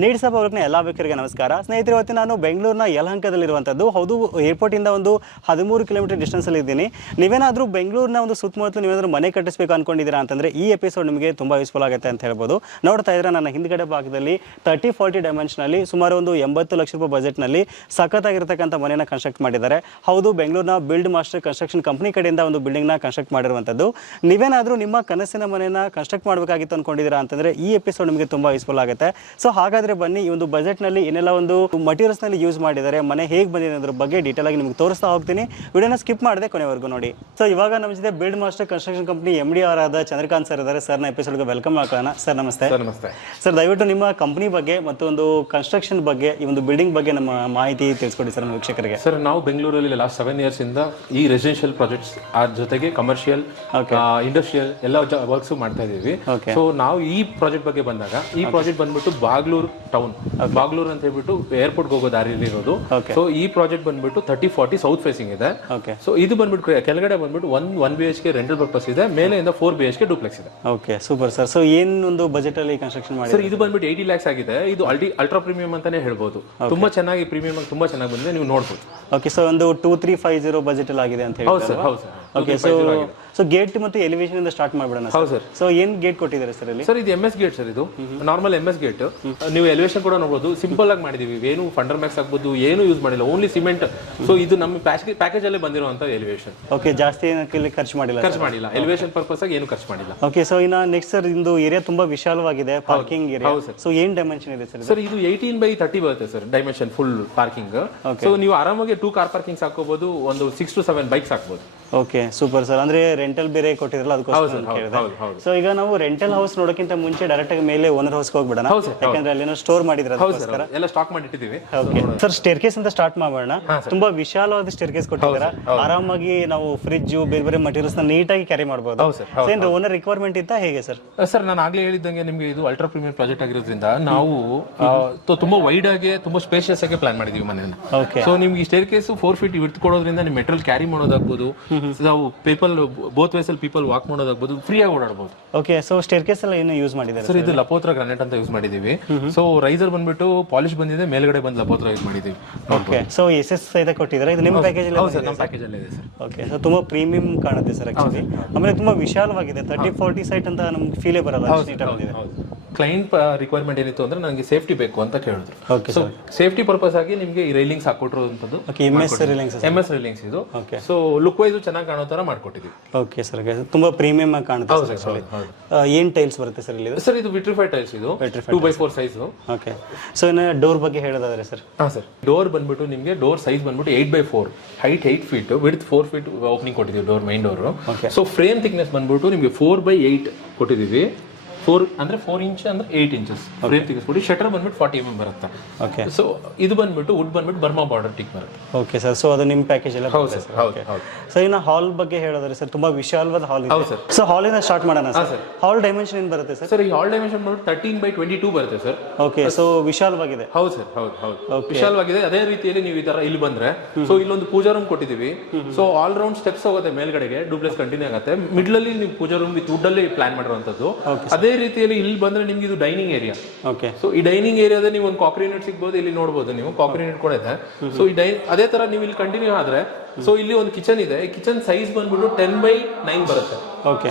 ನೀಡ್ಸಬ್ ಅವ್ರಿಗೆ ಎಲ್ಲ ಬೇಕರಿಗೆ ನಮಸ್ಕಾರ. ಸ್ನೇಹಿತರೆ, ಇವತ್ತು ನಾನು ಬೆಂಗಳೂರಿನ ಯಲಹಂಕದಲ್ಲಿರುವಂಥದ್ದು. ಹೌದು ಏರ್ಪೋರ್ಟಿಂದ ಒಂದು ಹದಿಮೂರು ಕಿಲೋಮೀಟರ್ ಡಿಸ್ಟೆನ್ಸಲ್ಲಿ ಇದ್ದೀನಿ. ನೀವೇನಾದರೂ ಬೆಂಗಳೂರಿನ ಒಂದು ಸುತ್ತಮುತ್ತಲು ನೀವೇನಾದರೂ ಮನೆ ಕಟ್ಟಿಸ್ಬೇಕು ಅನ್ಕೊಂಡಿದ್ದೀರಾ ಅಂತಂದರೆ ಈ ಎಪಿಸೋಡ್ ನಿಮಗೆ ತುಂಬ ಯೂಸ್ಫುಲ್ ಆಗುತ್ತೆ ಅಂತ ಹೇಳ್ಬೋದು. ನೋಡ್ತಾ ಇದ್ರೆ ನನ್ನ ಹಿಂದ್ಗಡೆ ಭಾಗದಲ್ಲಿ ತರ್ಟಿ ಫಾರ್ಟಿ ಡೈಮೆನ್ಷನಲ್ಲಿ ಸುಮಾರು ಒಂದು ಎಂಬತ್ತು ಲಕ್ಷ ರೂಪಾಯಿ ಬಜೆಟ್ನಲ್ಲಿ ಸಖತ್ತಾಗಿರ್ತಕ್ಕಂಥ ಮನೆಯನ್ನು ಕನ್ಸ್ಟ್ರಕ್ಟ್ ಮಾಡಿದ್ದಾರೆ. ಹೌದು, ಬೆಂಗಳೂರಿನ ಬಿಲ್ಡ್ ಮಾಸ್ಟರ್ ಕನ್ಸ್ಟ್ರಕ್ಷನ್ ಕಂಪ್ನಿ ಕಡೆಯಿಂದ ಒಂದು ಬಿಲ್ಡಿಂಗ್ನ ಕನ್ಸ್ಟ್ರಕ್ಟ್ ಮಾಡಿರುವಂಥದ್ದು. ನೀವೇನಾದರೂ ನಿಮ್ಮ ಕನಸಿನ ಮನೆಯನ್ನು ಕನ್ಸ್ಟ್ರಕ್ಟ್ ಮಾಡಬೇಕಾಗಿತ್ತು ಅನ್ಕೊಂಡಿದ್ದೀರಾ ಅಂತಂದರೆ ಈ ಎಪಿಸೋಡ್ ನಿಮಗೆ ತುಂಬ ಯೂಸ್ಫುಲ್ ಆಗುತ್ತೆ. ಸೊ ಹಾಗಾದರೆ ಬನ್ನಿ ಈ ಒಂದು ಬಜೆಟ್ನಲ್ಲಿ ಏನೆಲ್ಲ ಒಂದು ಮಟೀರಿಯಲ್ಸ್ನಲ್ಲಿ ಯೂಸ್ ಮಾಡಿದ್ದಾರೆ ಮನೆ ಹೇಗೆ ಬಂದಿದೆ ಅದ್ರ ಬಗ್ಗೆ ಡೀಟೇಲ್ ಆಗಿ ನಿಮ್ಗೆ ತೋರಿಸ್ತಾ ಹೋಗ್ತೀನಿ. ವಿಡಿಯೋನ ಸ್ಕಿಪ್ ಮಾಡಿದೆ ಕೊನೆವರೆಗೂ ನೋಡಿ. ಸೊ ಇವಾಗ ನಮ್ಮ ಜೊತೆ build master construction company M D ಅವರಾದ Chandrakant sir ಇದ್ದಾರೆ. ಎಪಿಸೋಡ್ಗೆ ವೆಲ್ಕಮ್ ಹಾಕೋಣ. ಸರ್ ನಮಸ್ತೆ. ಸರ್ ನಮಸ್ತೆ. ಸರ್ ದಯವಿಟ್ಟು ನಿಮ್ಮ ಕಂಪನಿ ಬಗ್ಗೆ ಮತ್ತು ಒಂದು ಕನ್ಸ್ಟ್ರಕ್ಷನ್ ಬಗ್ಗೆ ಈ ಒಂದು ಬಿಲ್ಡಿಂಗ್ ಬಗ್ಗೆ ನಮ್ಮ ಮಾಹಿತಿ ತಿಳಿಸ್ಕೊಡಿ ಸರ್ ನಮ್ಮ ವೀಕ್ಷಕರಿಗೆ. ಸರ್ ನಾವು ಬೆಂಗಳೂರಲ್ಲಿ ಲಾಸ್ಟ್ ಸೆವೆನ್ ಇಯರ್ಸ್ ಇಂದ ಈ ರೆಸಿಡೆನ್ಷಿಯಲ್ ಪ್ರಾಜೆಕ್ಟ್ಸ್ ಆ ಜೊತೆಗೆ ಕಮರ್ಷಿಯಲ್ ಇಂಡಸ್ಟ್ರಿಯಲ್ ಎಲ್ಲ ವರ್ಕ್ಸ್ ಮಾಡ್ತಾ ಇದೀವಿ. ಸೊ ನಾವು ಈ ಪ್ರಾಜೆಕ್ಟ್ ಬಗ್ಗೆ ಬಂದಾಗ ಈ ಪ್ರಾಜೆಕ್ಟ್ ಬಂದ್ಬಿಟ್ಟು ಬಾಗ್ಲೂರ್ ಟೌನ್ ಬಾಗ್ಲೂರ್ ಅಂತ ಹೇಳ್ಬಿಟ್ಟು ಏರ್ಪೋರ್ಟ್ ಹೋಗೋ ದಾರಿಯಲ್ಲಿ ಇರೋದು. ಸೊ ಈ ಪ್ರಾಜೆಕ್ಟ್ ಬಂದ್ಬಿಟ್ಟು ತರ್ಟಿ ಫಾರ್ಟಿ ಸೌತ್ ಫೇಸಿಂಗ್ ಇದೆ. ಸೊ ಇದು ಬಂದ್ಬಿಟ್ಟು ಕೆಳಗಡೆ ಬಂದ್ಬಿಟ್ಟು one one B H K rental purpose ಇದೆ. ಮೇಲೆಯಿಂದ four B H K duplex ಇದೆ. ಓಕೆ ಸೂಪರ್ ಸರ್ ಸೊ ಏನೊಂದು ಒಂದು ಬಜೆಟಲ್ಲಿ ಕನ್ಸ್ಟ್ರಕ್ಷನ್ ಮಾಡಿ ಸರ್ ಇದು ಬಂದ್ಬಿಟ್ಟು ಏಯ್ಟಿ ಲ್ಯಾಕ್ಸ್ ಆಗಿದೆ. ಇದು ಅಲ್ಟಿ ಅಲ್ಟ್ರಾ ಪ್ರೀಮಿಯಂ ಅಂತಾನೆ ಹೇಳ್ಬೋದು. ತುಂಬಾ ಚೆನ್ನಾಗಿ ಪ್ರೀಮಿಯಂ ತುಂಬಾ ಚೆನ್ನಾಗಿ ಬಂದಿದೆ. ನೀವು ನೋಡ್ಬೋದು. ಓಕೆ ಸೊ ಒಂದು two three five zero budget ಅಲ್ಲಿ ಆಗಿದೆ ಅಂತ ಹೌದು ಸರ್ ಹೌದು sir okay so so gate ಮತ್ತು ಎಲಿವೇಶನ್ ಇಂದ ಸ್ಟಾರ್ಟ್ ಮಾಡ್ಬಿಡೋಣ ಹೌದು ಸರ್ ಸೊ ಏನ್ ಗೇಟ್ ಕೊಟ್ಟಿದ್ದಾರೆ ಸರ್ ಇಲ್ಲಿ ಸರ್ ಇದು ಎಂ ಎಸ್ ಗೇಟ್ ಸರ್ ಇದು. ನಾರ್ಮಲ್ ಎಂ ಎಸ್ ಗೇಟ್ ನೀವು ಎಲಿವೇಶನ್ ಕೂಡ ನೋಡಬಹುದು ಸಿಂಪಲ್ ಆಗಿ ಮಾಡಿದೀವಿ. ಏನು ಫಂಡರ್ ಮ್ಯಾಕ್ಸ್ ಆಗ್ಬೋದು ಏನು ಯೂಸ್ ಮಾಡಿಲ್ಲ. ಓನ್ಲಿ ಸಿಮೆಂಟ್ ಸೊ ಇದು ನಮ್ಮ ಪ್ಯಾಕೇಜ್ ಅಲ್ಲೇ ಬಂದಿರುವಂತ ಎಲಿವೇಶನ್ ಓಕೆ ಜಾಸ್ತಿ ಏನಕ್ಕೆ ಖರ್ಚು ಮಾಡಿಲ್ಲ ಖರ್ಚು ಮಾಡಿಲ್ಲ. ಎಲಿವೇಶನ್ ಪರ್ಪಸ್ ಆಗಿ ಏನು ಖರ್ಚು ಮಾಡಿಲ್ಲ. ಓಕೆ ಸೊ ಇನ್ನ ನೆಕ್ಸ್ಟ್ ಸರ್ ಇಂದು ಏರಿಯಾ ತುಂಬಾ ವಿಶಾಲವಾಗಿದೆ ಪಾರ್ಕಿಂಗ್ ಏರಿಯಾ ಹೌದು ಸರ್. ಸೊ ಏನ್ ಡೈಮೆನ್ಷನ್ ಇದೆ ಸರ್ ಸರ್ ಇದು ಏಯ್ಟೀನ್ ಬೈ ತರ್ಟಿ ಬರುತ್ತೆ sir dimension full parking so ನೀವು ಆರಾಮಾಗಿ ಟೂ ಕಾರ್ ಪಾರ್ಕಿಂಗ್ ಹಾಕೋಬಹುದು ಒಂದು ಸಿಕ್ಸ್ ಟು ಸೆವೆನ್ ಬೈಕ್ಸ್ ಹಾಕಬಹುದು ಓಕೆ ಸೂಪರ್ ಸರ್ ಅಂದ್ರೆ ರೆಂಟಲ್ ಬೇರೆ ಕೊಟ್ಟಿರಲ್ಲ ಅದಕ್ಕೋಸ್ಕರ. ಸೊ ಈಗ ನಾವು ರೆಂಟಲ್ ಹೌಸ್ ನೋಡೋಕ್ಕಿಂತ ಮುಂಚೆ ಡೈರೆಕ್ಟ್ ಆಗಿ ಮೇಲೆ ಓನರ್ ಹೌಸ್ಗೆ ಹೋಗ್ಬಿಡೋಣ. ಯಾಕಂದ್ರೆ ಅಲ್ಲೇನೋ ಸ್ಟೋರ್ ಮಾಡಿದ್ರೆ ಅದಕ್ಕೋಸ್ಕರ. ಎಲ್ಲ ಸ್ಟಾಕ್ ಮಾಡಿಟ್ಟಿದ್ದೀವಿ. ಓಕೆ ಸರ್ ಸ್ಟೇರ್ ಕೇಸ್ ಅಂತ ಸ್ಟಾರ್ಟ್ ಮಾಡೋಣ ತುಂಬಾ ವಿಶಾಲವಾದ ಸ್ಟೇರ್ ಕೇಸ್ ಕೊಟ್ಟಿದ್ದೀರಾ ಆರಾಮಾಗಿ ನಾವು ಫ್ರಿಜ್ ಬೇರೆ ಬೇರೆ ಮಟೀರಿಯಲ್ಸ್ ನೀಟ್ ಆಗಿ ಕ್ಯಾರಿ ಮಾಡಬಹುದು ಏನ್ ಓನರ್ ರಿಕ್ವೈರ್ಮೆಂಟ್ ಇಂತ ಹೇಗೆ ಸರ್? ಸರ್ ನಾನು ಆಗ್ಲೇ ಹೇಳಿದಂಗೆ ನಿಮಗೆ ಇದು ಅಲ್ಟ್ರಾ ಪ್ರೀಮಿಯಂ ಪ್ರಾಜೆಕ್ಟ್ ಆಗಿರೋದ್ರಿಂದ ನಾವು ತುಂಬಾ ವೈಡ್ ಆಗಿ ತುಂಬಾ ಸ್ಪೇಷಿಯಸ್ ಆಗಿ ಪ್ಲಾನ್ ಮಾಡಿದೀವಿ ಮನೆಯನ್ನ. ಸೊ ನಿಮ್ಗೆ ಸ್ಟೇರ್ ಕೇಸ್ ಫೋರ್ ಫೀಟ್ ಇಟ್ಕೊಳ್ಳೋದ್ರಿಂದ ನಿಮ್ ಮೆಟ್ರಲ್ ಮೆಟೀರಿಯಲ್ ಕ್ಯಾರಿ ಮಾಡೋದಾಗ್ಬೋದು ನಾವು ಪೀಪಲ್ ಬೋತ್ ವೇಸ್ ಅಲ್ಲಿ ಪೀಪಲ್ ವಾಕ್ ಮಾಡೋದಾಗ್ಬೋದು ಫ್ರೀ ಆಗಿ ಓಡಾಡ್ಬೋದು. ಓಕೆ ಸೊ ಸ್ಟೇರ್ ಕೇಸ್ ಎಲ್ಲ ಏನು ಯೂಸ್ ಮಾಡಿದ್ದಾರೆ ಸರ್ ಇದು ಲಪೋತ್ರ ಗ್ರಾನೈಟ್ ಅಂತ ಯೂಸ್ ಮಾಡಿದೀವಿ ಸೊ ರೈಸರ್ ಬಂದ್ಬಿಟ್ಟು ಪಾಲಿಶ್ ಬಂದಿದೆ ಮೇಲ್ಗಡೆ ಬಂದು ಲಪೋತ್ರ ಯೂಸ್ ಮಾಡಿದೀವಿ ಓಕೆ ಸೊ ಎಸ್ ಎಸ್ ಸಹಿತ ಕೊಟ್ಟಿದ್ದಾರೆ? ಇದು ನಿಮ್ಮ ಪ್ಯಾಕೇಜ್ ಹೌದು ಸರ್ ನಮ್ಮ ಪ್ಯಾಕೇಜ್ ಅಲ್ಲಿ ಇದೆ ಸರ್ ಓಕೆ ಸೊ ತುಂಬಾ ಪ್ರೀಮಿಯಂ ಕಾಣುತ್ತೆ ಸರ್ ಆಕ್ಚುಲಿ ಆಮೇಲೆ ತುಂಬಾ ವಿಶಾಲವಾಗಿದೆ ತರ್ಟಿ ಫೋರ್ಟಿ ಸೈಟ್ ಅಂತ ನಮ್ಗೆ ಫೀಲೇ ಬರಲ್ಲ ಸೀಟ್ ಬಂದಿದೆ. ಕ್ಲೈಂಟ್ ರಿಕ್ವೈರ್ಮೆಂಟ್ ಏನಿತ್ತು ಅಂದ್ರೆ ನನಗೆ ಸೇಫ್ಟಿ ಬೇಕು ಅಂತ ಕೇಳಿದ್ರು. ಓಕೆ ಸೊ ಸೇಫ್ಟಿ ಪರ್ಪಸ್ ಆಗಿ ನಿಮಗೆ ಈ railings ಹಾಕೊಟ್ಟಿರುವಂತದ್ದು okay M S railings M S railings ಇದು. ಓಕೆ ಸೊ ಲುಕ್ ವೈಸ್ ಚೆನ್ನಾಗಿ ಕಾಣೋ ತರ ಮಾಡ್ಕೊಟ್ಟಿದ್ವಿ. ಓಕೆ ಸರ್ ತುಂಬಾ ಪ್ರೀಮಿಯಂ ಆಗಿ ಕಾಣುತ್ತೆ ಸರ್ ಏನ್ ಟೈಲ್ಸ್ ಬರುತ್ತೆ ಸರ್ ಇಲ್ಲಿ ಸರ್ ಇದು ವಿಟ್ರಿಫೈ ಟೈಲ್ಸ್ ಇದು. Two by four size okay so ಇನ್ನು ಡೋರ್ ಬಗ್ಗೆ ಹೇಳೋದಾದ್ರೆ ಸರ್ ಹಾ ಸರ್ ಡೋರ್ ಬಂದ್ಬಿಟ್ಟು ನಿಮಗೆ ಡೋರ್ ಸೈಜ್ ಬಂದ್ಬಿಟ್ಟು eight by four height eight feet with four feet opening ಕೊಟ್ಟಿದ್ದೀವಿ door main door so frame thickness ಬಂದ್ಬಿಟ್ಟು ನಿಮಗೆ ಫೋರ್ ಬೈ ಏಟ್ ಕೊಟ್ಟಿದ್ದೀವಿ. ಫೋರ್ ಅಂದ್ರೆ ಫೋರ್ ಇಂಚ್ ಅಂದ್ರೆ ಏಟ್ ಇಂಚಸ್ ಫ್ರೇಮ್ ತೆಗೆಸ್ಬಿಟ್ಟು ಶಟರ್ ಬಂದ್ಬಿಟ್ಟು ಫಾರ್ಟಿ ಎಂ ಬರುತ್ತೆ. ಓಕೆ ಸೊ ಇದು ಬಂದ್ಬಿಟ್ಟು ವುಡ್ ಬಂದ್ಬಿಟ್ಟು ಬರ್ಮಾ ಬಾರ್ಡರ್ ಟಿಕ್ ಬರುತ್ತೆ. ಓಕೆ ಸರ್ ಸೊ ಅದು ನಿಮ್ಮ ಪ್ಯಾಕೇಜ್ ಎಲ್ಲ ಹೌದು ಸರ್ ಹೌದು ಹೌದು. ಸೊ ಇನ್ನು ಹಾಲ್ ಬಗ್ಗೆ ಹೇಳಿದ್ರೆ ಸರ್ ತುಂಬಾ ವಿಶಾಲವಾದ ಹಾಲ್ ಇದೆ. ಸರ್ ಸೊ ಹಾಲಿನ ಸ್ಟಾರ್ಟ್ ಮಾಡೋಣ ಸರ್ ಹಾಲ್ ಡೈಮೆನ್ಷನ್ ಏನು ಬರುತ್ತೆ ಸರ್ ಸರ್ ಈ ಹಾಲ್ ಡೈಮೆನ್ಷನ್ ಬಂದ್ಬಿಟ್ಟು ತರ್ಟೀನ್ ಬೈ ಟ್ವೆಂಟಿ ಟೂ ಬರುತ್ತೆ ಸರ್ ಓಕೆ ಸೊ ವಿಶಾಲವಾಗಿದೆ. ಹೌದು ಸರ್ ಹೌದು ಹೌದು. ವಿಶಾಲವಾಗಿದೆ. ಅದೇ ರೀತಿಯಲ್ಲಿ ನೀವು ಈ ತರ ಇಲ್ಲಿ ಬಂದ್ರೆ ಸೊ ಇಲ್ಲೊಂದು ಪೂಜಾ ರೂಮ್ ಕೊಟ್ಟಿದ್ದೀವಿ. ಸೊ ಆಲ್ ರೌಂಡ್ ಸ್ಟೆಪ್ಸ್ ಹೋಗುತ್ತೆ ಮೇಲ್ಗಡೆಗೆ. ಡೂಪ್ಲೆಸ್ ಕಂಟಿನ್ಯೂ ಆಗುತ್ತೆ. ಮಿಡ್ಲಲ್ಲಿ ನೀವು ಪೂಜಾ ರೂಮ್ ವಿತ್ ವುಡ್ ಅಲ್ಲಿ ಪ್ಲಾನ್ ಮಾಡಿರುವಂತದ್ದು ಅದೇ ರೀತಿಯಲ್ಲಿ ಇಲ್ಲಿ ಬಂದ್ರೆ ನಿಮ್ಗೆ ಇದು ಡೈನಿಂಗ್ ಏರಿಯಾ ಓಕೆ ಸೊ ಈ ಡೈನಿಂಗ್ ಏರಿಯಾದ ನೀವು ಒಂದು ಕಾಕ್ರಿ ಯೂನಿಟ್ ಸಿಗ್ಬೋದು ಇಲ್ಲಿ ನೋಡಬಹುದು ನೀವು. ಕಾಕ್ರಿ ಯೂನಿಟ್ ಕೂಡ ಇದೆ. ಸೊ ಈ ಡೈ ಅದೇ ತರ ನೀವು ಇಲ್ಲಿ ಕಂಟಿನ್ಯೂ ಆದ್ರೆ ಸೊ ಇಲ್ಲಿ ಒಂದು ಕಿಚನ್ ಇದೆ. ಕಿಚನ್ ಸೈಜ್ ಬಂದ್ಬಿಟ್ಟು ಟೆನ್ ಬೈ ನೈನ್ ಬರುತ್ತೆ.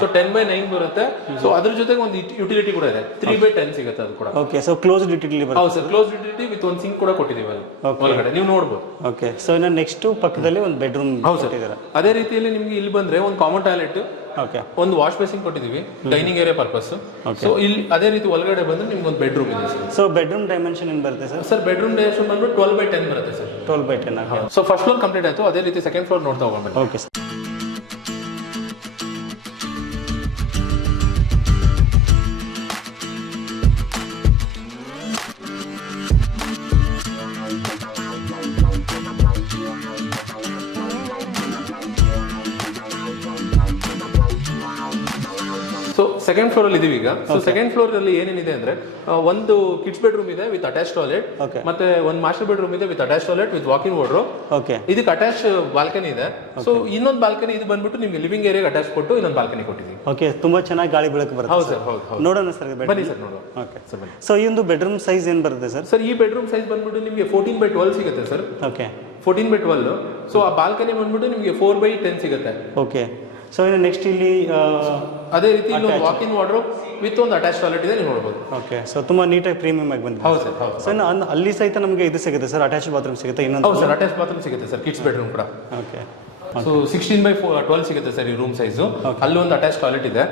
ಸೊ ಟೆನ್ ಬೈ ನೈನ್ ಬರುತ್ತೆ. ಸೊ ಅದ್ರ ಜೊತೆಗೆ ಒಂದು ಯುಟಿಲಿಟಿ ಕೂಡ ಇದೆ. ತ್ರೀ ಬೈ ಟೆನ್ ಸಿಗುತ್ತೆ ಅದು ಕೂಡ. ಓಕೆ ಸೊ ಕ್ಲೋಸ್ ಯುಟಿಲಿಟಿ ಹೌದು ಸರ್ ಕ್ಲೋಸ್ ಯುಟಿಲಿಟಿ ವಿತ್ ಒಂದು ಸಿಂಕ್ ಕೂಡ ಕೊಟ್ಟಿದ್ದೀವಿ ಅಲ್ಲಿ. ಒಳಗಡೆ. ನೀವು ನೋಡ್ಬೋದು. ಓಕೆ ಸೊ ಇನ್ನು ನೆಕ್ಸ್ಟ್ ಪಕ್ಕದಲ್ಲಿ ಒಂದು ಬೆಡ್ರೂಮ್ ಕೊಟ್ಟಿದ್ದಾರೆ. ಅದೇ ರೀತಿಯಲ್ಲಿ ನಿಮ್ಗೆ ಇಲ್ಲಿ ಬಂದ್ರೆ ಒಂದು ಕಾಮನ್ ಟಾಯ್ಲೆಟ್ ಒಂದು ವಾಶ್ ಬೇಸಿನ್ ಕೊಟ್ಟಿದ್ದೀವಿ ಡೈನಿಂಗ್ ಏರಿಯಾ ಪರ್ಪಸ್ ಸೊ ಇಲ್ಲಿ ಅದೇ ರೀತಿ ಒಳಗಡೆ ಬಂದ್ರೆ ನಿಮ್ಗೆ ಒಂದು ಬೆಡ್ರೂಮ್ ಇದೆ ಸರ್. ಸೊ ಬೆಡ್ರೂಮ್ ಡೈಮೆನ್ಷನ್ ಏನು ಬರುತ್ತೆ ಸರ್? ಸರ್ ಬೆಡ್ರೂಮ್ ಡೈಮೆನ್ಷನ್ ಬಂದ್ಬಿಟ್ಟು ಟ್ವೆಲ್ ಬೈ ಟೆನ್ ಬರುತ್ತೆ sir. Twelve by ten so first floor complete ಆಯ್ತು ಅದೇ ರೀತಿ ಸೆಕೆಂಡ್ ಫ್ಲೋರ್ ನೋಡ್ತಾ ಹೋಗೋಣ ಓಕೆ ಸರ್ ಸೆಕೆಂಡ್ ಫ್ಲೋರ್ ಅಲ್ಲಿ ಇದೀವಿ ಈಗ. ಸೊ ಸೆಕೆಂಡ್ ಫ್ಲೋರ್ ಅಲ್ಲಿ ಏನೇನಿದೆ ಅಂದ್ರೆ ಆ, ಒಂದು ಕಿಡ್ಸ್ ಬೆಡ್ರೂಮ್ ಇದೆ ವಿತ್ ಅಟ್ಯಾಚ್ ಟಾಯ್ಲೆಟ್ Okay. ಮತ್ತೆ ಒಂದು ಮಾಸ್ಟರ್ ಬೆಡ್ರೂಮ್ ಇದೆ with attach toilet with walking wardrobe okay ಇದಕ್ಕೆ ಅಟ್ಯಾಚ್ ಬಾಲ್ಕನಿ ಇದೆ. ಸೊ ಇನ್ನೊಂದು ಬಾಲ್ಕನಿ ಇದು ಬಂದ್ಬಿಟ್ಟು ನಿಮ್ಗೆ ಲಿವಿಂಗ್ ಏರಿಯಾಗೆ ಅಟ್ಯಾಚ್ ಕೊಟ್ಟು ಇನ್ನೊಂದು ಬಾಲ್ಕನಿ ಕೊಟ್ಟಿದ್ದೀವಿ ಓಕೆ ತುಂಬಾ ಚೆನ್ನಾಗಿ ಗಾಳಿ ಬೆಳಕು ಬರುತ್ತೆ ಹೌದು ಸರ್. ಹೌದು ಹೌದು. ನೋಡೋಣ ಸರ್ ಬೆಡ್ ಬನ್ನಿ ಸರ್ ನೋಡುವ. ಓಕೆ ಸರ್ ಬನ್ನಿ. ಸೊ ಈ ಒಂದು ಬೆಡ್ರೂಮ್ ಸೈಜ್ ಏನು ಬರುತ್ತೆ ಸರ್? ಸರ್ ಈ ಬೆಡ್ರೂಮ್ ಸೈಜ್ ಬಂದ್ಬಿಟ್ಟು ನಿಮಗೆ ಫೋರ್ಟೀನ್ ಬೈ ಟ್ವೆಲ್ ಸಿಗುತ್ತೆ sir. Okay fourteen by twelve so ಆ ಬಾಲ್ಕನಿ ಬಂದ್ಬಿಟ್ಟು ನಿಮಗೆ ಫೋರ್ ಬೈ ಟೆನ್ ಸಿಗುತ್ತೆ. ಓಕೆ ಸೊ ಇನ್ನು ನೆಕ್ಸ್ಟ್ ಇಲ್ಲಿ ಅದೇ ರೀತಿ ವಾಕ್ ಇನ್ ವಾರ್ಡ್ರೋಬ್ ವಿತ್ ಒಂದು ಅಟ್ಯಾಚ್ ಟಾಯ್ಲೆಟ್ ಇದೆ ನೀವು ನೋಡ್ಬೋದು. ಓಕೆ ಸೊ ತುಂಬಾ ನೀಟಾಗಿ ಪ್ರೀಮಿಯಂ ಆಗಿ ಬಂದಿದೆ. ಹೌದು ಸರ್ ಹೌದು. ಸೊ ಇನ್ನು ಅಲ್ಲಿ ಸಹಿತ ನಮಗೆ ಇದು ಸಿಗುತ್ತೆ ಸರ್ ಅಟ್ಯಾಚ್ ಬಾತ್ರೂಮ್ ಸಿಗುತ್ತೆ ಇನ್ನೊಂದು ಹೌದು ಸರ್ ಅಟ್ಯಾಚ್ ಬಾತ್ರೂಮ್ ಸಿಗುತ್ತೆ ಸರ್ ಕಿಡ್ಸ್ ಬೆಡ್ರೂಮ್ ಕೂಡ. Okay so sixteen by twelve ಸಿಗುತ್ತೆ ಸರ್ ಈ ರೂಮ್ ಸೈಜು ಅಲ್ಲಿ ಒಂದು ಅಟ್ಯಾಚ್ ಟಾಯ್ಲೆಟ್ ಇದೆ.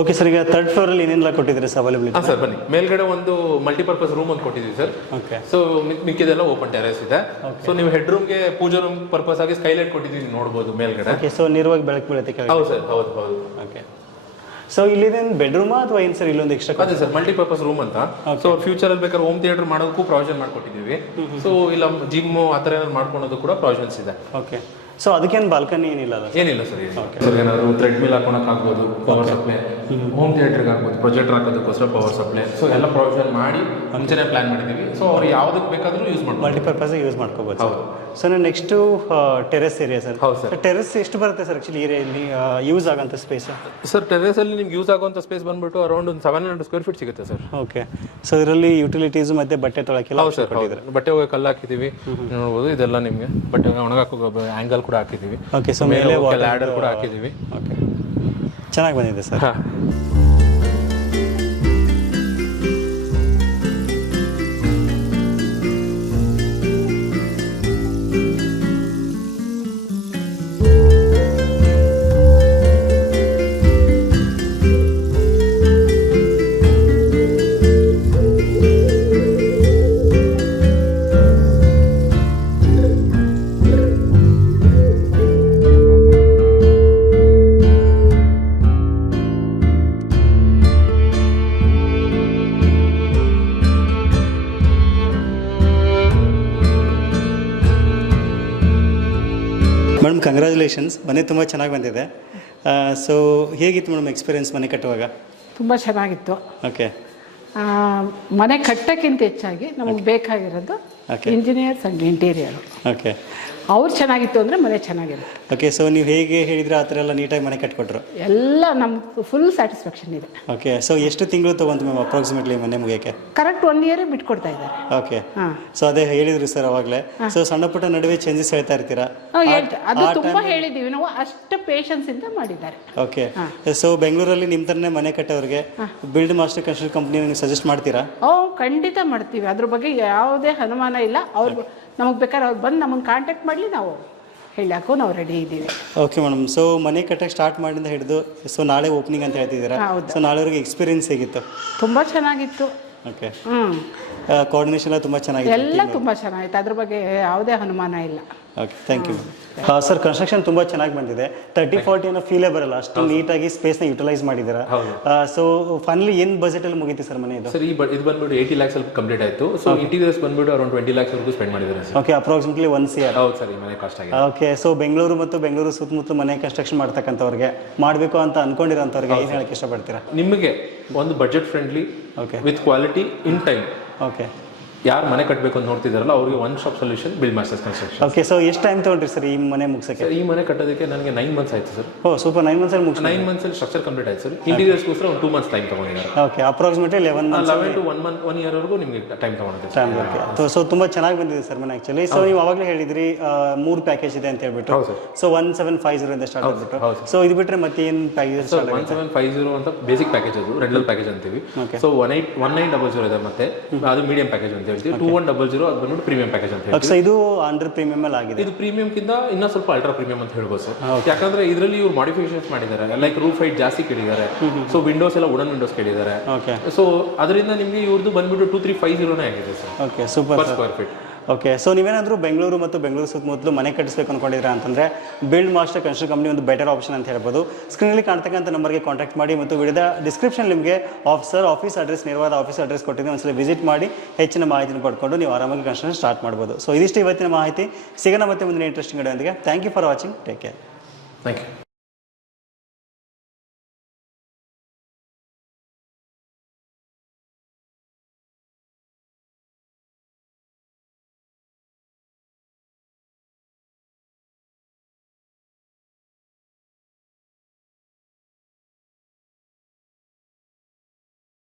ಓಕೆ ಸರ್ ಈಗ ತರ್ಡ್ ಫ್ಲೋರಲ್ಲಿ ಏನೆಲ್ಲ ಕೊಟ್ಟಿದ್ದೀರಿ ಸರ್ ಅವೈಲೇಬಲ್ ಹಾಂ ಸರ್ ಬನ್ನಿ. ಮೇಲ್ಗಡೆ ಒಂದು ಮಲ್ಟಿಪರ್ಪಸ್ ರೂಮ್ ಒಂದು ಕೊಟ್ಟಿದ್ದೀವಿ ಸರ್. ಓಕೆ ಸೊ ಮಿಕ್ಕಿದೆಲ್ಲ ಓಪನ್ ಟೆರೆಸ್ ಇದೆ. ಸೊ ನೀವು ಹೆಡ್ ರೂಮ್ಗೆ ಪೂಜಾ ರೂಮ್ ಪರ್ಪಸ್ ಆಗಿ ಸ್ಕೈಲೈಟ್ ಕೊಟ್ಟಿದ್ದೀವಿ ನೋಡ್ಬೋದು ಮೇಲ್ಗಡೆ. ಓಕೆ ಸೊ ನೇರವಾಗಿ ಬೆಳಕು ಬೀಳುತ್ತೆ ಕೆಳಗೆ ಹೌದು ಸರ್ ಹೌದು ಹೌದು. ಓಕೆ ಸೊ ಇಲ್ಲಿದೇನು ಬೆಡ್ರೂಮ್ ಅಥವಾ ಏನು ಸರ್ ಇಲ್ಲೊಂದು ಎಕ್ಸ್ಟ್ರಾ ಅದೇ ಸರ್ ಮಲ್ಟಿಪರ್ಪಸ್ ರೂಮ್ ಅಂತ. ಸೊ ಫ್ಯೂಚರ್ ಅಲ್ಲಿ ಬೇಕಾದ್ರೆ ಹೋಮ್ ಥಿಯೇಟರ್ ಮಾಡೋದಕ್ಕೂ ಪ್ರಾವಿಷನ್ ಮಾಡ್ಕೊಟ್ಟಿದ್ದೀವಿ. ಸೊ ಇಲ್ಲ ಜಿಮ್ ಆ ಥರ ಏನಾದ್ರು ಮಾಡ್ಕೊಳೋದು ಕೂಡ ಪ್ರಾವಿಷನ್ಸ್ ಇದೆ. ಓಕೆ ಸೊ ಅದಕ್ಕೇನು ಬಾಲ್ಕನಿ ಏನಿಲ್ಲ ಅಲ್ಲ ಏನಿಲ್ಲ ಸರ್ ಸರ್ ಏನಾದ್ರು ಥ್ರೆಡ್ ಮಿಲ್ ಹಾಕೊಳಕ್ ಆಗ್ಬೋದು ಪವರ್ ಸಪ್ಲೈ ಹೋಮ್ ಥಿಯೇಟರ್ಗೆ ಆಗ್ಬೋದು ಪ್ರೊಜೆಕ್ಟರ್ ಹಾಕೋದಕ್ಕೋಸ್ಕರ ಪವರ್ ಸಪ್ಲೈ ಸೊ ಎಲ್ಲ ಪ್ರೊವಿಷನ್ ಮಾಡಿ ಮುಂಚೆನೇ ಪ್ಲಾನ್ ಮಾಡಿದ್ದೀವಿ. ಸೊ ಅವ್ರು ಯಾವ್ದಕ್ಕೆ ಬೇಕಾದ್ರೂ ಯೂಸ್ ಮಾಡ್ಬೋದು. ಮಲ್ಟಿಪರ್ಪಸ್ ಯೂಸ್ ಮಾಡ್ಕೋಬೋದು ಸರ್. ಸೊ ನಾನು ನೆಕ್ಸ್ಟು ಟೆರೆಸ್ ಏರಿಯಾ ಸರ್. ಹೌದು ಸರ್. ಟೆರೆಸ್ ಎಷ್ಟು ಬರುತ್ತೆ ಸರ್ ಆ್ಯಕ್ಚುಲಿ ಏರಿಯಲ್ಲಿ ಯೂಸ್ ಆಗೋಂಥ ಸ್ಪೇಸ್ ಸರ್ ಟೆರೆಸಲ್ಲಿ ಅಲ್ಲಿ ನಿಮ್ಗೆ ಯೂಸ್ ಆಗುವಂಥ ಸ್ಪೇಸ್ ಬಂದ್ಬಿಟ್ಟು ಅರೌಂಡ್ ಒಂದು ಸೆವೆನ್ ಹಂಡ್ರೆಡ್ ಸ್ಕ್ವೇರ್ ಫೀಟ್ ಸಿಗುತ್ತೆ ಸರ್. ಓಕೆ ಸೊ ಇದರಲ್ಲಿ ಯುಟಿಲಿಟೀಸ್ ಮತ್ತೆ ಬಟ್ಟೆ ತೊಳಕಿಲ್ಲ ಹೌದು ಸರ್ ಹೌದು. ಬಟ್ಟೆ ಹೋಗಿ ಕಲ್ಲು ಹಾಕಿದೀವಿ ನೋಡ್ಬೋದು ಇದೆಲ್ಲ ನಿಮಗೆ. ಬಟ್ಟೆ ಒಣಗಾಕೋ ಆ್ಯಂಗಲ್ ಕೂಡ ಹಾಕಿದ್ದೀವಿ. ಓಕೆ ಸೊ ಮೇಲೆ ಲ್ಯಾಡರ್ ಕೂಡ ಹಾಕಿದ್ದೀವಿ. ಓಕೆ ಚೆನ್ನಾಗಿ ಬಂದಿದೆ ಸರ್. ಹಾ. ಮೇಡಮ್ ಕಂಗ್ರ್ಯಾಚುಲೇಷನ್ಸ್ ಮನೆ ತುಂಬ ಚೆನ್ನಾಗಿ ಬಂದಿದೆ. ಸೊ ಹೇಗಿತ್ತು ಮೇಡಮ್ ಎಕ್ಸ್ಪೀರಿಯನ್ಸ್ ಮನೆ ಕಟ್ಟುವಾಗ? ತುಂಬ ಚೆನ್ನಾಗಿತ್ತು. ಓಕೆ ಮನೆ ಕಟ್ಟಕ್ಕಿಂತ ಹೆಚ್ಚಾಗಿ ನಮಗೆ ಬೇಕಾಗಿರೋದು. ಇಂಜಿನಿಯರ್ಸ್ ಆ್ಯಂಡ್ ಇಂಟೀರಿಯರ್ ಓಕೆ ಅವ್ರು ಚೆನ್ನಾಗಿತ್ತು ಅಂದರೆ ಮನೆ ಚೆನ್ನಾಗಿರುತ್ತೆ. ಓಕೆ ಸೊ ನೀವು ಹೇಗೆ ಹೇಳಿದ್ರೆ ಆ ಥರ ಎಲ್ಲ ನೀಟಾಗಿ ಮನೆ ಕಟ್ಕೊಟ್ರು? ಎಲ್ಲ ನಮ್ಗೆ ಫುಲ್ ಸ್ಯಾಟಿಸ್ಫ್ಯಾಕ್ಷನ್ ಇದೆ. ಓಕೆ ಸೊ ಎಷ್ಟು ತಿಂಗಳು ತೊಗೊಂತು ಮ್ಯಾಮ್ ಅಪ್ರಾಕ್ಸಿಮೇಟ್ಲಿ ಮನೆ ಮುಗಿಯೋಕ್ಕೆ? ಕರೆಕ್ಟ್ ಒನ್ ಇಯರ್ ಬಿಟ್ಕೊಡ್ತಾ ಇದ್ದಾರೆ. ಓಕೆ ಹಾಂ. ಸೊ ಅದೇ ಹೇಳಿದ್ರು ಸರ್ ಅವಾಗಲೇ. ಸೊ ಸಣ್ಣ ಪುಟ್ಟ ನಡುವೆ ಚೇಂಜಸ್ ಹೇಳ್ತಾ ಇರ್ತೀರಾ? ಅದು ತುಂಬ ಹೇಳಿದ್ದೀವಿ ನಾವು ಅಷ್ಟು ಪೇಷನ್ಸಿಂದ ಮಾಡಿದ್ದಾರೆ. ಓಕೆ ಸೊ ಬೆಂಗಳೂರಲ್ಲಿ ನಿಮ್ಮ ಥರನೇ ಮನೆ ಕಟ್ಟೋರಿಗೆ ಬಿಲ್ಡ್ ಮಾಸ್ಟರ್ ಕನ್ಸ್ಟ್ರಕ್ಷನ್ ಕಂಪ್ನಿ ನೀವು ಸಜೆಸ್ಟ್ ಮಾಡ್ತೀರಾ? ಓ ಖಂಡಿತ ಮಾಡ್ತೀವಿ. ಅದ್ರ ಬಗ್ಗೆ ಯಾವುದೇ ಅನುಮಾನ ಇಲ್ಲ. ಅವ್ರು ನಮಗೆ ಬೇಕಾದ್ರೆ ಅವ್ರು ಬಂದು ನಮ್ಮನ್ನು ಕಾಂಟ್ಯಾಕ್ಟ್ ಮಾಡಲಿ ನಾವು ಹೇಳಕ್ಕೂ ನಾವು ರೆಡಿ ಇದ್ದೀವಿ. ಓಕೆ ಮೇಡಮ್ ಸೊ ಮನೆ ಕಟ್ಟಕ್ಕೆ ಸ್ಟಾರ್ಟ್ ಮಾಡಿಂದ ಹಿಡಿದು ಸೊ ನಾಳೆ ಓಪನಿಂಗ್ ಅಂತ ಹೇಳ್ತಿದ್ದೀರಾ? ಹೌದು. ಸೊ ನಾಳೆವರೆಗೆ ಎಕ್ಸ್ಪೀರಿಯನ್ಸ್ ಹೇಗಿತ್ತು? ತುಂಬ ಚೆನ್ನಾಗಿತ್ತು. ಓಕೆ ಹ್ಞೂ ಕೋಆರ್ಡಿನೇಷನ್ ಎಲ್ಲ ತುಂಬ ಚೆನ್ನಾಗಿತ್ತು ಎಲ್ಲ ತುಂಬ ಚೆನ್ನಾಗಿತ್ತು. ಅದ್ರ ಬಗ್ಗೆ ಯಾವುದೇ ಅನುಮಾನ ಇಲ್ಲ. Okay thank you sir construction ತುಂಬ ಚೆನ್ನಾಗಿ ಬಂದಿದೆ. ತರ್ಟಿ ಫೋರ್ಟಿ ಏನೋ ಫೀಲೇ ಬರಲ್ಲ. ಅಷ್ಟು ನೀಟಾಗಿ ಸ್ಪೇಸ್ನ ಯುಟಿಲೈಸ್ ಮಾಡಿದ್ದೀರಾ? ಸೊ ಫೈನಲಿ ಏನ್ ಬಜೆಟ್ ಅಲ್ಲಿ ಮುಗೀತಿ ಸರ್ ಮನೆ ಇದು? ಸರ್ ಈ ಇದು ಬಂದ್ಬಿಟ್ಟು ಏಯ್ಟಿ ಲ್ಯಾಕ್ಸ್ ಅಲ್ಲಿ ಕಂಪ್ಲೀಟ್ ಆಯ್ತು. ಸೊ ಇಂಟೀರಿಯರ್ಸ್ ಬಂದ್ಬಿಟ್ಟು ಅರೌಂಡ್ ಟ್ವೆಂಟಿ ಲ್ಯಾಕ್ಸ್ ವರೆಗೂ ಸ್ಪೆಂಡ್ ಮಾಡಿದ್ದಾರೆ ಓಕೆ ಅಪ್ರಾಕ್ಸಿಮೇಟ್ಲಿ ಒನ್ ಸಿಯರ್ ಹೌದು ಸರ್ ಈ ಮನೆ ಕಾಸ್ಟ್ ಆಗಿದೆ. ಓಕೆ ಸೊ ಬೆಂಗಳೂರು ಮತ್ತು ಬೆಂಗಳೂರು ಸುತ್ತಮುತ್ತ ಮನೆ ಕನ್ಸ್ಟ್ರಕ್ಷನ್ ಮಾಡ್ತಕ್ಕಂಥವ್ರಿಗೆ ಮಾಡಬೇಕು ಅಂತ ಅನ್ಕೊಂಡಿರೋಂಥವ್ರಿಗೆ ಏನು ಹೇಳಕ್ಕೆ ಇಷ್ಟಪಡ್ತೀರಾ? ನಿಮಗೆ ಒಂದು budget friendly okay with quality in time okay ಯಾರು ಮನೆ ಕಟ್ಟಬೇಕು ಅಂತ ನೋಡ್ತಿದಾರಲ್ಲ ಅವ್ರಿಗೆ one shop solution build masters construction okay so ಎಷ್ಟು ಟೈಮ್ ತಗೊಂಡ್ರಿ ಸರ್ ಈ ಮನೆ ಮುಗಿಸಕ್ಕೆ? ಸರ್ ಈ ಮನೆ ಕಟ್ಟೋದಕ್ಕೆ ನನಗೆ ನೈನ್ ಮಂತ್ಸ್ ಆಯ್ತು ಸರ್ ಓ ಸೂಪರ್ ನೈನ್ ಮಂತ್ಸಲ್ಲಿ ಮುಗಿಸ್ ನೈನ್ ಮಂತ್ಸ್ ಅಲ್ಲಿ ಸ್ಟ್ರಕ್ಚರ್ ಕಂಪ್ಲೀಟ್ ಆಯ್ತು ಸರ್ ಇಂಟೀರಿಯರ್ಸ್ಗೋಸ್ಕರ ಒಂದು ಟೂ ಮಂತ್ಸ್ ಟೈಮ್ ತಗೊಂಡಿದ್ದಾರೆ. Okay approximately eleven months eleven to one month one year ವರೆಗೂ ನಿಮಗೆ ಟೈಮ್ ತಗೊಂಡಿದೆ ಟೈಮ್ ಓಕೆ ಸೊ ತುಂಬ ಚೆನ್ನಾಗಿ ಬಂದಿದೆ ಸರ್ ಮನೆ ಆ್ಯಕ್ಚುಲಿ ಸೊ ನೀವು ಅವಾಗಲೇ ಹೇಳಿದ್ರಿ ಮೂರು ಪ್ಯಾಕೇಜ್ ಇದೆ ಅಂತ ಹೇಳ್ಬಿಟ್ಟು. So one seven five zero ಇಂದ ಸ್ಟಾರ್ಟ್ ಆಗ್ಬಿಟ್ಟು. ಸೊ ಇದು ಬಿಟ್ಟರೆ ಮತ್ತೆ ಏನು package sir one seven five zero ಅಂತ ಬೇಸಿಕ್ ಪ್ಯಾಕೇಜ್ ಅದು ರೆಂಡಲ್ ಪ್ಯಾಕೇಜ್ ಅಂತೀವಿ. So one eight one nine double zero ಇದೆ ಮತ್ತೆ. ಅದು ಮೀಡಿಯಂ ಪ್ಯಾಕೇಜ್ ಅಂತ ಹೇಳ್ತೀವಿ. ಟೂ ಒನ್ ಡಬಲ್ ಜೀರೋ ಅದು ಬಂದ್ಬಿಟ್ಟು ಪ್ರೀಮಿಯಂ ಪ್ಯಾಕೇಜ್ ಅಂತ ಸೊ ಇದು ಅಂಡರ್ ಪ್ರೀಮಿಯಂ ಅಲ್ಲಿ ಆಗಿದೆ. ಇದು ಪ್ರೀಮಿಯಂ ಕಿಂತ ಇನ್ನೂ ಸ್ವಲ್ಪ ಅಲ್ಟ್ರಾ ಪ್ರೀಮಿಯಂ ಅಂತ ಹೇಳ್ಬೋದು ಸರ್ ಯಾಕಂದ್ರೆ ಇದರಲ್ಲಿ ಇವ್ರು ಮಾಡಿಫಿಕೇಶನ್ಸ್ ಮಾಡಿದ್ದಾರೆ. ಲೈಕ್ ರೂಫ್ ಹೈಟ್ ಜಾಸ್ತಿ ಕೇಳಿದ್ದಾರೆ. ಸೊ ವಿಂಡೋಸ್ ಎಲ್ಲ ವುಡನ್ ವಿಂಡೋಸ್ ಕೇಳಿದ್ದಾರೆ. ಓಕೆ ಸೊ ಅದರಿಂದ ನಿಮಗೆ ಇವ್ರದ್ದು ಬಂದ್ಬಿಟ್ಟು ಟೂ ತ್ರೀ ಫೈವ್ ಜೀರೋನೇ ಆಗಿದೆ sir okay super per square feet okay so ನೀವೇನಾದರೂ ಬೆಂಗಳೂರು ಮತ್ತು ಬೆಂಗಳೂರು ಸುತ್ತಮುತ್ತಲು ಮನೆ ಕಟ್ಟಿಸ್ಬೇಕು ಅಂದ್ಕೊಂಡಿದ್ದೀರಾ ಅಂತಂದರೆ ಬಿಲ್ಡ್ ಮಾಸ್ಟರ್ ಕನ್ಸ್ಟ್ರಕ್ಷನ್ ಕಂಪ್ನಿ ಒಂದು ಬೆಟರ್ ಆಪ್ಷನ್ ಅಂತ ಹೇಳ್ಬೋದು. ಸ್ಕ್ರೀನಲ್ಲಿ ಕಾಣ್ತಕ್ಕಂಥ ನಂಬರ್ಗೆ ಕಾಂಟ್ಯಾಕ್ಟ್ ಮಾಡಿ ಮತ್ತು ವಿಡಿಯೋದ ಡಿಸ್ಕ್ರಿಪ್ಷನ್ ನಿಮಗೆ ಆಫೀಸರ್ ಆಫೀಸ್ ಅಡ್ರೆಸ್ ನಿರ್ವಾದ ಆಫೀಸ್ ಅಡ್ರೆಸ್ ಕೊಟ್ಟಿದ್ದೀನಿ. ಒಂದ್ಸಲ ವಿಸಿಟ್ ಮಾಡಿ ಹೆಚ್ಚಿನ ಮಾಹಿತಿನ ಪಡ್ಕೊಂಡು ನೀವು ಆರಾಮಾಗಿ ಕನ್ಸ್ಟ್ರಕ್ಷನ್ ಸ್ಟಾರ್ಟ್ ಮಾಡ್ಬೋದು. ಸೊ ಇದಿಷ್ಟು ಇವತ್ತಿನ ಮಾಹಿತಿ. ಸಿಗೋಣ ಮತ್ತೆ ಮುಂದಿನ interesting ವಿಡಿಯೋದೊಂದಿಗೆ thank you for watching take care thank you